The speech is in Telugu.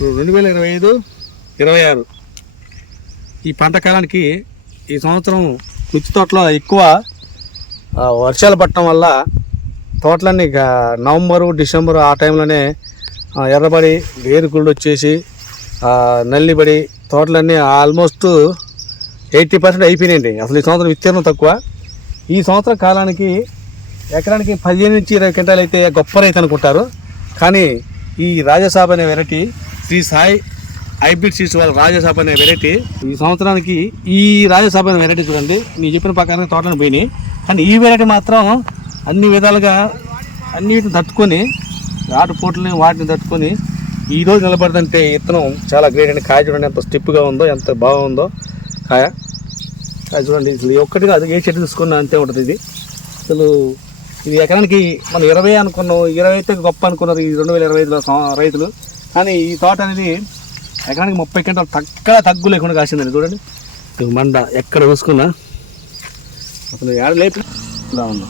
2025, 26 ఈ పంట కాలానికి ఈ సంవత్సరం మిర్చి తోటలో ఎక్కువ వర్షాలు పడటం వల్ల తోటలన్నీ నవంబరు డిసెంబరు ఆ టైంలోనే ఎర్రబడి వేరుకుళ్ళు వచ్చేసి నల్లిబడి తోటలన్నీ ఆల్మోస్ట్ 80% అయిపోయినాయండి. అసలు ఈ సంవత్సరం విస్తీర్ణం తక్కువ. ఈ సంవత్సరం కాలానికి ఎకరానికి 15 నుంచి 20 క్వింటాలు అయితే గొప్ప రైతు అనుకుంటారు. కానీ ఈ రాజసాబ్ అనే variety, Sri Sai hybrid seeds వాళ్ళ రాజసాబ్ అనే వెరైటీ ఈ సంవత్సరానికి ఈ రాజసాబ్ అనే వెరైటీ చూడండి, నేను చెప్పిన ప్రకారంగా తోటలను పోయినాయి. కానీ ఈ వెరైటీ మాత్రం అన్ని విధాలుగా అన్నిటిని తట్టుకొని ఆటుపోట్లని వాటిని తట్టుకొని ఈరోజు నిలబడదంటే ఇత్తనం చాలా గ్రేట్ అండి. కాయ చూడండి ఎంత స్టిప్గా ఉందో, ఎంత బాగుందో కాయ చూడండి. అసలు ఒక్కటిగా అది ఏ చెట్టు తీసుకున్నా అంతే ఉంటుంది. ఇది అసలు ఇది ఎకరానికి మనం 20 అనుకున్నాం, 20 అయితే గొప్ప అనుకున్నారు ఈ 2025లో రైతులు. కానీ ఈ తోట అనేది ఎకరానికి 30 క్వింటాలు తగ్గు లేకుండా కాసిందండి. చూడండి మండ ఎక్కడ చూసుకున్నా అసలు ఏడ లేపి ఉందా.